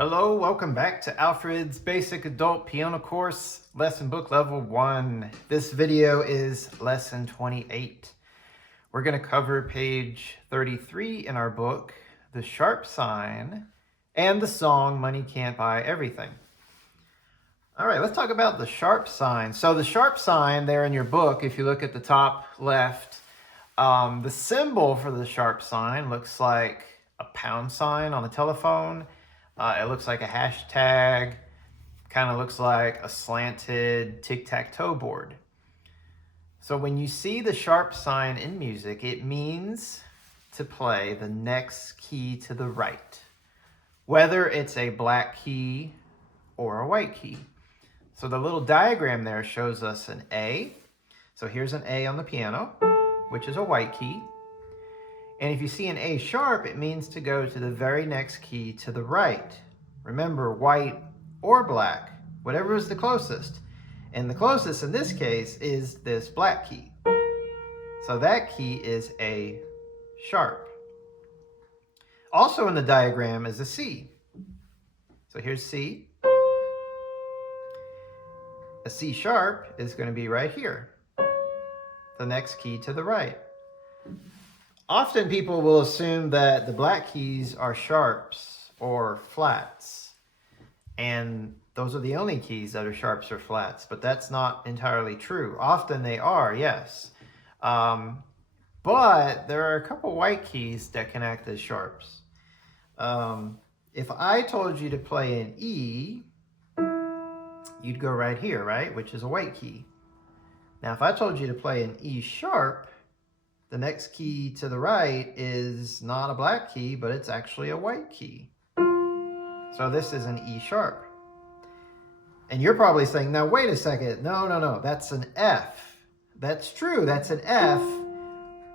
Hello, welcome back to Alfred's Basic Adult Piano Course, Lesson Book Level 1. This video is Lesson 28. We're going to cover page 33 in our book, the sharp sign, and the song Money Can't Buy Everything. All right, let's talk about the sharp sign. So the sharp sign there in your book, if you look at the top left, the symbol for the sharp sign looks like a pound sign on a telephone. It looks like a hashtag, kind of looks like a slanted tic-tac-toe board. So when you see the sharp sign in music, it means to play the next key to the right, whether it's a black key or a white key. So the little diagram there shows us an A. So here's an A on the piano, which is a white key. And if you see an A sharp, it means to go to the very next key to the right. Remember, white or black, whatever is the closest. And the closest in this case is this black key. So that key is A sharp. Also in the diagram is a C. So here's C. A C sharp is going to be right here, the next key to the right. Often people will assume that the black keys are sharps or flats, and those are the only keys that are sharps or flats, but that's not entirely true. Often they are, yes. But there are a couple white keys that can act as sharps. If I told you to play an E, you'd go right here, right? Which is a white key. Now, if I told you to play an E sharp, the next key to the right is not a black key, but it's actually a white key. So this is an E sharp. And you're probably saying, now wait a second, no, that's an F. That's true, that's an F,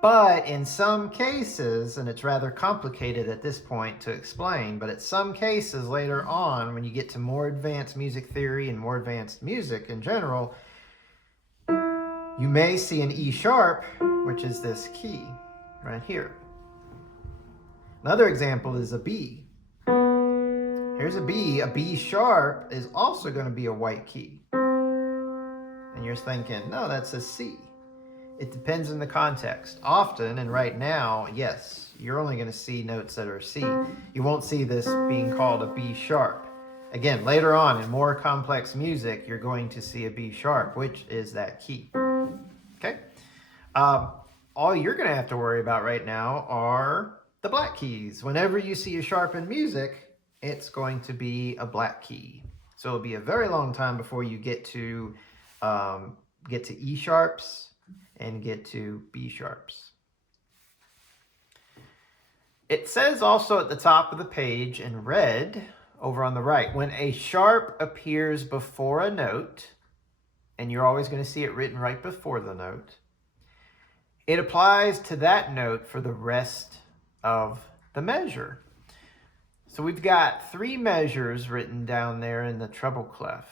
but in some cases, and it's rather complicated at this point to explain, but at some cases later on, when you get to more advanced music theory and more advanced music in general, you may see an E sharp, which is this key right here. Another example is a B. Here's a B. A B sharp is also going to be a white key. And you're thinking, no, that's a C. It depends on the context. Often, and right now, yes, you're only going to see notes that are C. You won't see this being called a B sharp. Again, later on in more complex music, you're going to see a B sharp, which is that key. Okay? All you're going to have to worry about right now are the black keys. Whenever you see a sharp in music, it's going to be a black key. So it'll be a very long time before you get to E sharps and get to B sharps. It says also at the top of the page in red over on the right, when a sharp appears before a note, and you're always going to see it written right before the note, it applies to that note for the rest of the measure. So we've got 3 measures written down there in the treble clef.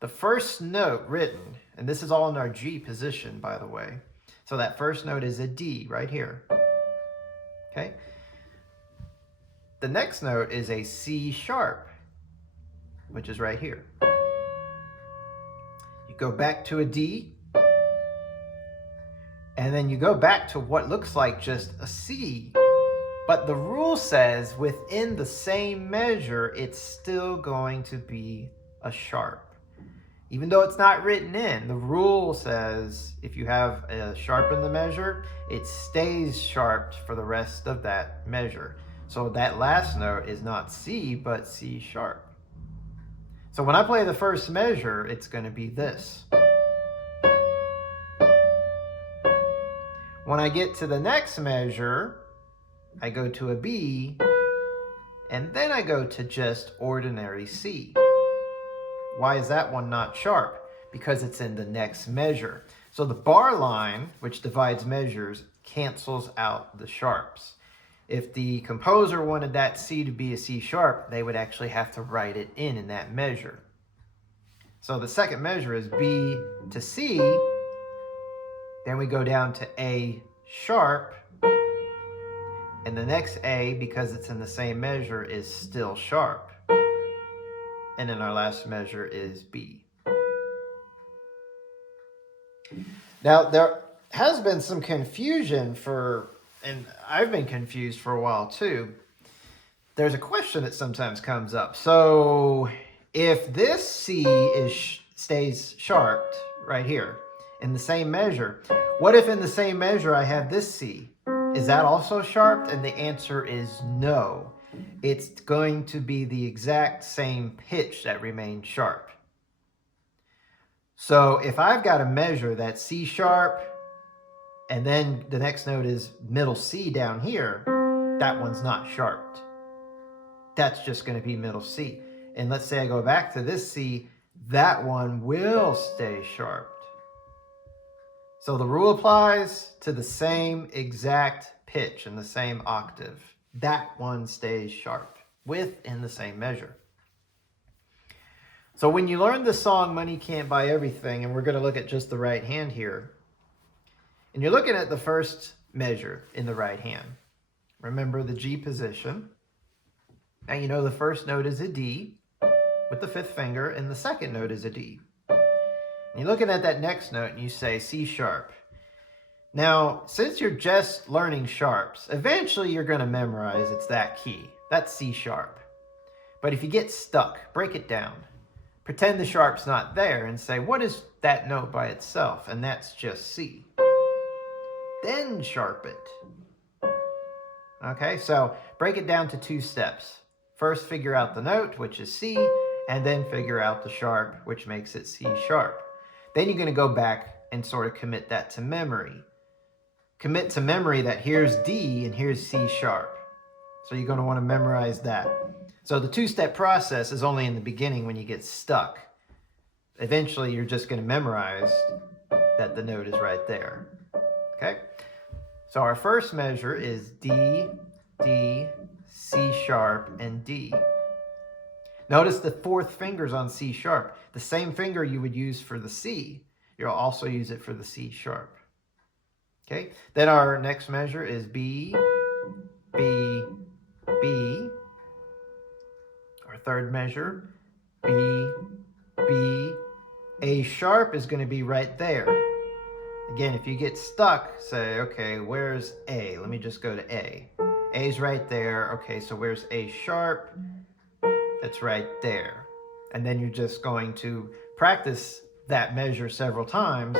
The first note written, and this is all in our G position, by the way. So that first note is a D right here. Okay? The next note is a C sharp, which is right here. You go back to a D, and then you go back to what looks like just a C. But the rule says within the same measure, it's still going to be a sharp. Even though it's not written in, the rule says if you have a sharp in the measure, it stays sharped for the rest of that measure. So that last note is not C, but C sharp. So when I play the first measure, it's going to be this. When I get to the next measure, I go to a B, and then I go to just ordinary C. Why is that one not sharp? Because it's in the next measure. So the bar line, which divides measures, cancels out the sharps. If the composer wanted that C to be a C sharp, they would actually have to write it in that measure. So the second measure is B to C, then we go down to A sharp, And the next A, because it's in the same measure, is still sharp. And then our last measure is B. Now, there has been some confusion and I've been confused for a while too. There's a question that sometimes comes up. So if this C stays sharped right here in the same measure, what if in the same measure I have this C? Is that also sharped? And the answer is no. It's going to be the exact same pitch that remains sharp. So if I've got a measure that's C sharp, and then the next note is middle C down here, that one's not sharped. That's just going to be middle C. And let's say I go back to this C, that one will stay sharped. So the rule applies to the same exact pitch in the same octave. That one stays sharp within the same measure. So when you learn the song Money Can't Buy Everything, and we're going to look at just the right hand here, and you're looking at the first measure in the right hand. Remember the G position. Now you know the first note is a D with the fifth finger, and the second note is a D. And you're looking at that next note and you say C sharp. Now, since you're just learning sharps, eventually you're going to memorize it's that key. That's C sharp. But if you get stuck, break it down. Pretend the sharp's not there and say, what is that note by itself? And that's just C. Then sharp it. Okay, so break it down to 2 steps. First, figure out the note, which is C, and then figure out the sharp, which makes it C sharp. Then you're going to go back and sort of commit that to memory. Commit to memory that here's D and here's C sharp. So you're going to want to memorize that. So the 2-step process is only in the beginning when you get stuck. Eventually, you're just going to memorize that the note is right there. Okay? So our first measure is D, D, C sharp, and D. Notice the 4th finger's on C sharp. The same finger you would use for the C, you'll also use it for the C sharp. Okay? Then our next measure is B, B, B. Our third measure, B, B. A sharp is going to be right there. Again, if you get stuck, say, okay, where's A? Let me just go to A. A's right there. Okay, so where's A sharp? That's right there. And then you're just going to practice that measure several times,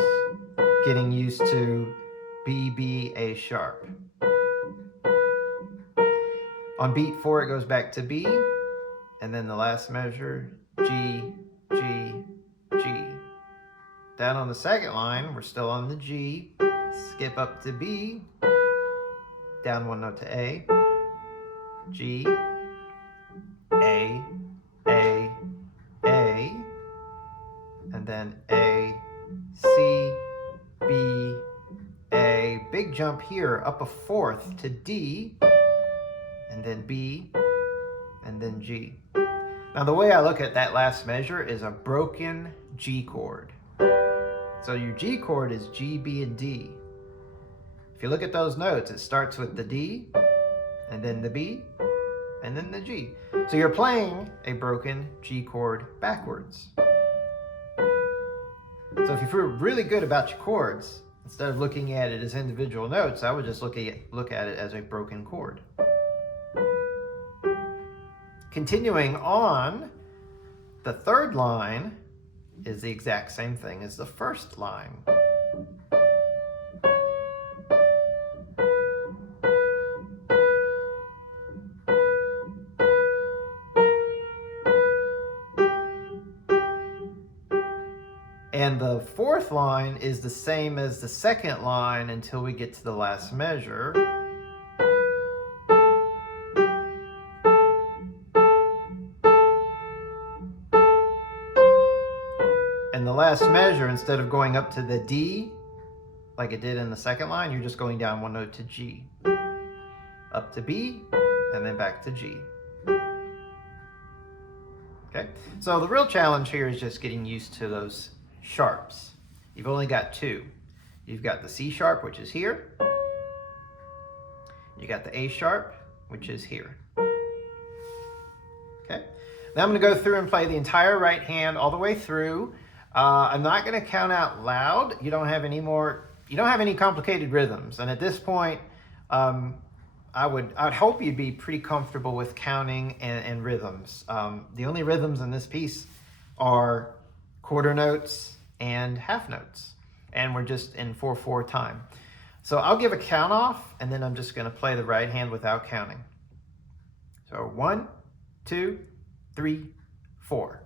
getting used to B, B, A sharp. On beat 4, it goes back to B, and then the last measure, G, G, G. Down on the second line, we're still on the G, skip up to B, down 1 note to A, G, A, A, A, and then A, C, B, A. Big jump here, up a 4th to D, and then B, and then G. Now the way I look at that last measure is a broken G chord. So your G chord is G, B, and D. If you look at those notes, it starts with the D, and then the B, and then the G. So you're playing a broken G chord backwards. So if you feel really good about your chords, instead of looking at it as individual notes, I would just look at it as a broken chord. Continuing on, the third line is the exact same thing as the first line. And the 4th line is the same as the second line until we get to the last measure. And the last measure, instead of going up to the D, like it did in the second line, you're just going down 1 note to G. Up to B, and then back to G. Okay, so the real challenge here is just getting used to those sharps. You've only got 2. You've got the C sharp, which is here. You got the A sharp, which is here. Okay. Now I'm going to go through and play the entire right hand all the way through. I'm not going to count out loud. You don't have any complicated rhythms. And at this point, I'd hope you'd be pretty comfortable with counting and rhythms. The only rhythms in this piece are quarter notes and half notes. And we're just in 4/4 time. So I'll give a count off, and then I'm just going to play the right hand without counting. So 1, 2, 3, 4.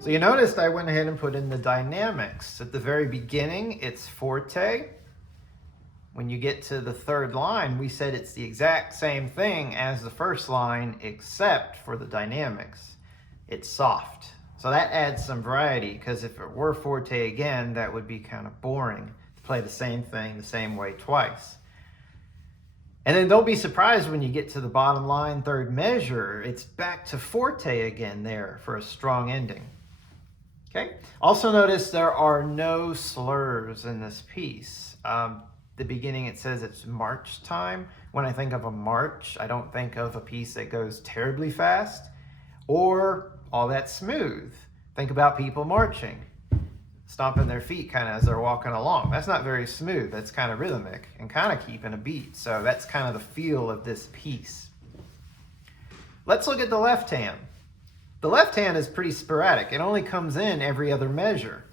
So you noticed I went ahead and put in the dynamics. At the very beginning, it's forte. When you get to the third line, we said it's the exact same thing as the first line, except for the dynamics. It's soft. So that adds some variety, because if it were forte again, that would be kind of boring to play the same thing the same way twice. And then don't be surprised when you get to the bottom line, third measure, it's back to forte again there for a strong ending. Okay. Also notice there are no slurs in this piece. The beginning, it says it's march time. When I think of a march, I don't think of a piece that goes terribly fast or all that smooth. Think about people marching, stomping their feet kind of as they're walking along. That's not very smooth. That's kind of rhythmic and kind of keeping a beat. So that's kind of the feel of this piece. Let's look at the left hand. The left hand is pretty sporadic. It only comes in every other measure,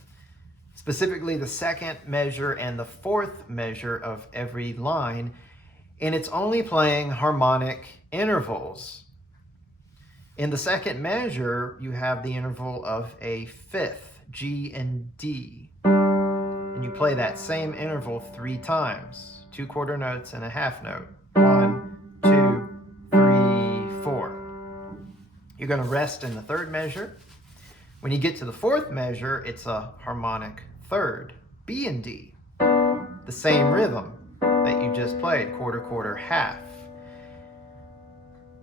specifically the second measure and the fourth measure of every line, and it's only playing harmonic intervals. In the second measure, you have the interval of a fifth, G and D, and you play that same interval 3 times, 2 quarter notes and a half note. 1, 2, 3, 4. You're going to rest in the third measure. When you get to the fourth measure, it's a harmonic third, B and D. The same rhythm that you just played, quarter, quarter, half.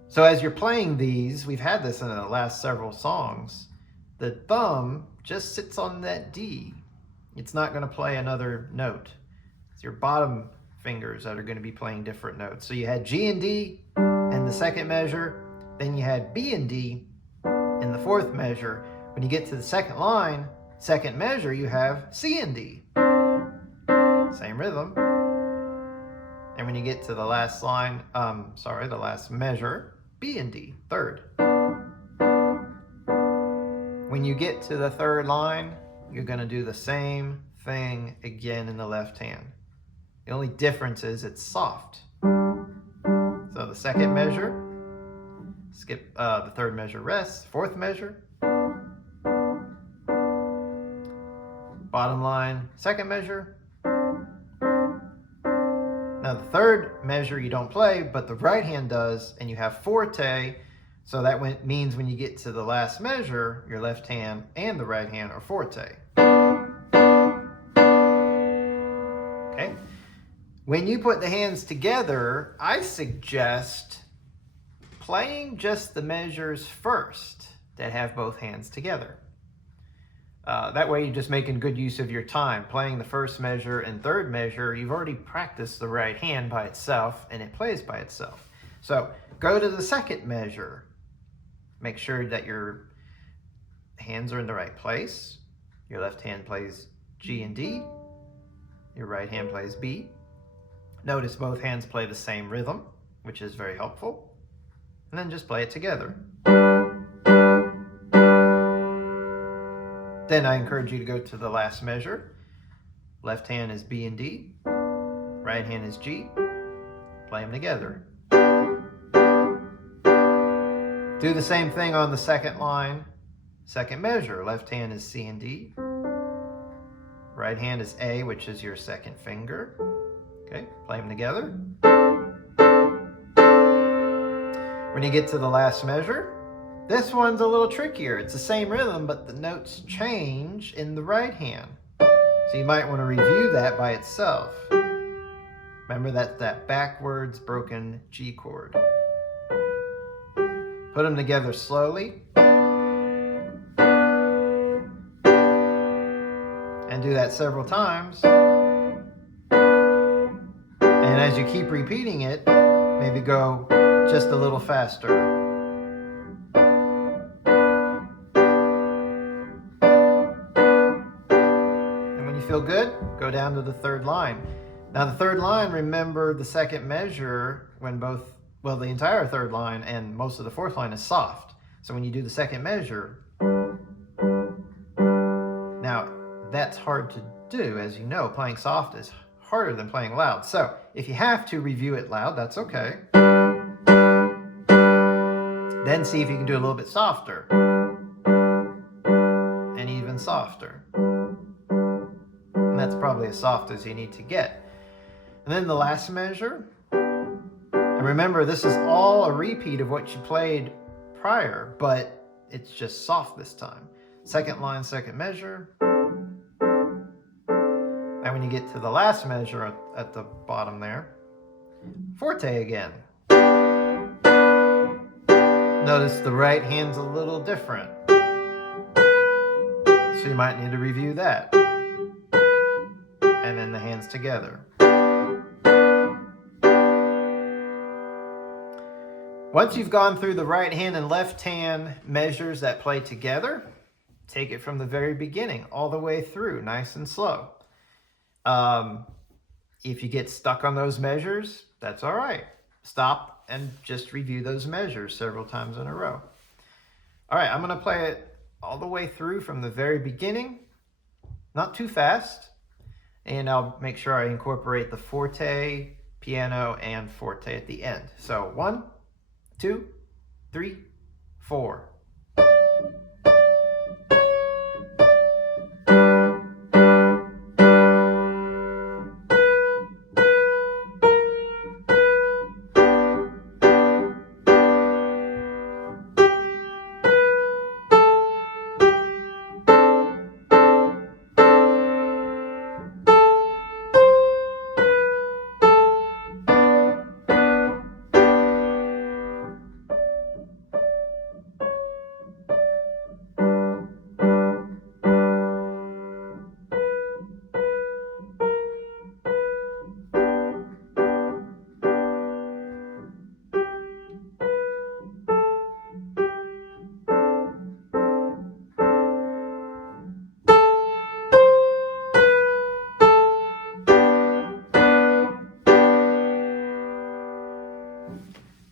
So as you're playing these, we've had this in the last several songs, the thumb just sits on that D. It's not going to play another note. It's your bottom fingers that are going to be playing different notes. So you had G and D in the second measure, then you had B and D in the fourth measure. When you get to the second line, second measure, you have C and D. Same rhythm. And when you get to the last line, the last measure, B and D, third. When you get to the third line, you're going to do the same thing again in the left hand. The only difference is it's soft. So the second measure, skip the third measure, rests, fourth measure, bottom line, second measure. Now the third measure you don't play, but the right hand does, and you have forte, so that means when you get to the last measure, your left hand and the right hand are forte. Okay? When you put the hands together, I suggest playing just the measures first that have both hands together. That way you're just making good use of your time. Playing the first measure and third measure, you've already practiced the right hand by itself and it plays by itself. So go to the second measure. Make sure that your hands are in the right place. Your left hand plays G and D. Your right hand plays B. Notice both hands play the same rhythm, which is very helpful. And then just play it together. Then I encourage you to go to the last measure. Left hand is B and D, right hand is G. Play them together. Do the same thing on the second line, second measure. Left hand is C and D. Right hand is A, which is your second finger. Okay, play them together. When you get to the last measure, this one's a little trickier. It's the same rhythm, but the notes change in the right hand. So you might want to review that by itself. Remember that backwards broken G chord. Put them together slowly. And do that several times. And as you keep repeating it, maybe go just a little faster. Feel good? Go down to the third line. Now the third line, remember the second measure when the entire third line and most of the fourth line is soft. So when you do the second measure, now that's hard to do, as you know. Playing soft is harder than playing loud. So if you have to review it loud, that's okay. Then see if you can do a little bit softer and even softer. And that's probably as soft as you need to get. And then the last measure. And remember, this is all a repeat of what you played prior, but it's just soft this time. Second line, second measure. And when you get to the last measure at the bottom there, forte again. Notice the right hand's a little different. So you might need to review that. And then the hands together. Once you've gone through the right hand and left hand measures that play together, take it from the very beginning all the way through, nice and slow. If you get stuck on those measures, that's all right. Stop and just review those measures several times in a row. All right, I'm going to play it all the way through from the very beginning, not too fast. And I'll make sure I incorporate the forte, piano, and forte at the end. So 1, 2, 3, 4.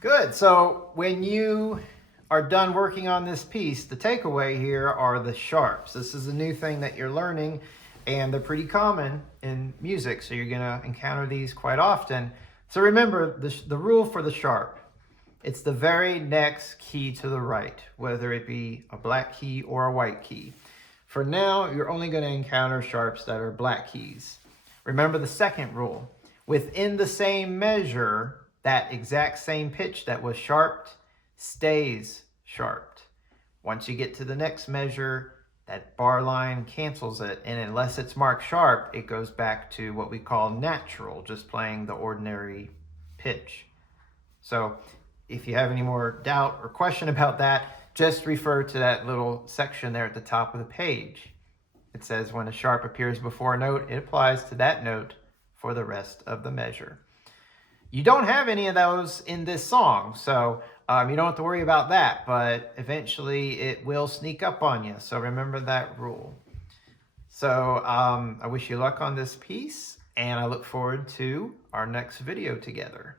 Good. So when you are done working on this piece, the takeaway here are the sharps. This is a new thing that you're learning, and they're pretty common in music, so you're going to encounter these quite often. So remember the rule for the sharp. It's the very next key to the right, whether it be a black key or a white key. For now, you're only going to encounter sharps that are black keys. Remember the second rule. Within the same measure, that exact same pitch that was sharped stays sharped. Once you get to the next measure, that bar line cancels it, and unless it's marked sharp, it goes back to what we call natural, just playing the ordinary pitch. So if you have any more doubt or question about that, just refer to that little section there at the top of the page. It says when a sharp appears before a note, it applies to that note for the rest of the measure. You don't have any of those in this song, so you don't have to worry about that, but eventually it will sneak up on you, so remember that rule. So I wish you luck on this piece, and I look forward to our next video together.